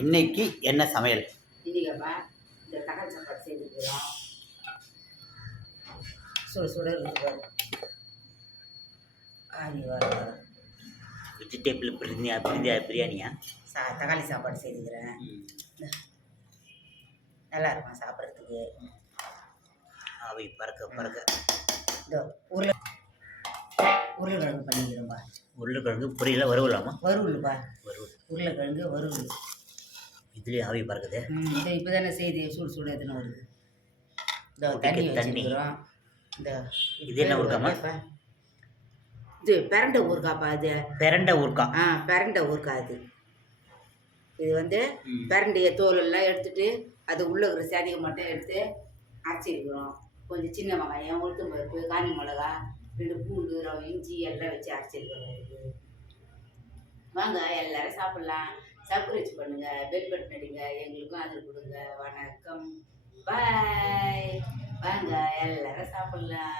இன்னைக்கு என்ன சமையல்? இன்னைக்கப்பா இந்த தக்காளி சாப்பாடு செய்துக்கிறோம். சுட சுட இருக்குது. வெஜிடேபிள் பிரியாணியா? தக்காளி சாப்பாடு செய்துக்கிறேன். நல்லா இருக்கும் சாப்பிட்றதுக்கு. அவை பறக்க பறக்க இந்த உருளைக்கிழங்கு பண்ணிக்கிறோம்பா. உருளைக்கிழங்கு பொரியல வறுவலாமா? வறுவலுப்பா. வறுவல். உருளைக்கிழங்கு வறுவல். இதுலேயே ஆவி பறக்குது. இந்த இப்போ தானே செய்தி சுடு சுடு எத்தனை வருது. இந்த தண்ணி வச்சுக்கிறோம். இந்த இது என்ன ஊறுகாமா? இது பிரண்டை ஊறுகாப்பா. இது பிரண்டை ஊறுகாய். பிரண்டை ஊறுகாய். இது பிரண்டைய தோலெல்லாம் எடுத்துட்டு அது உள்ளே இருக்கிற சேதியை மட்டும் எடுத்து அரைச்சிருக்கிறோம். கொஞ்சம் சின்ன வெங்காயம், உளுத்தம் பருப்பு, காஞ்சி மிளகா, 2 பூண்டு, ரவை, இஞ்சி எல்லாம் வச்சு அரைச்சிருக்கிறோம். வாங்க எல்லாரும் சாப்பிட்லாம். சப்ஸ்கிரைப் பண்ணுங்க, பெல் பட்டன் அடிங்க, எங்களுக்கும் ஆதரவு கொடுங்க. வணக்கம், பாய். வாங்க எல்லாரும் சாப்பிட்லாம்.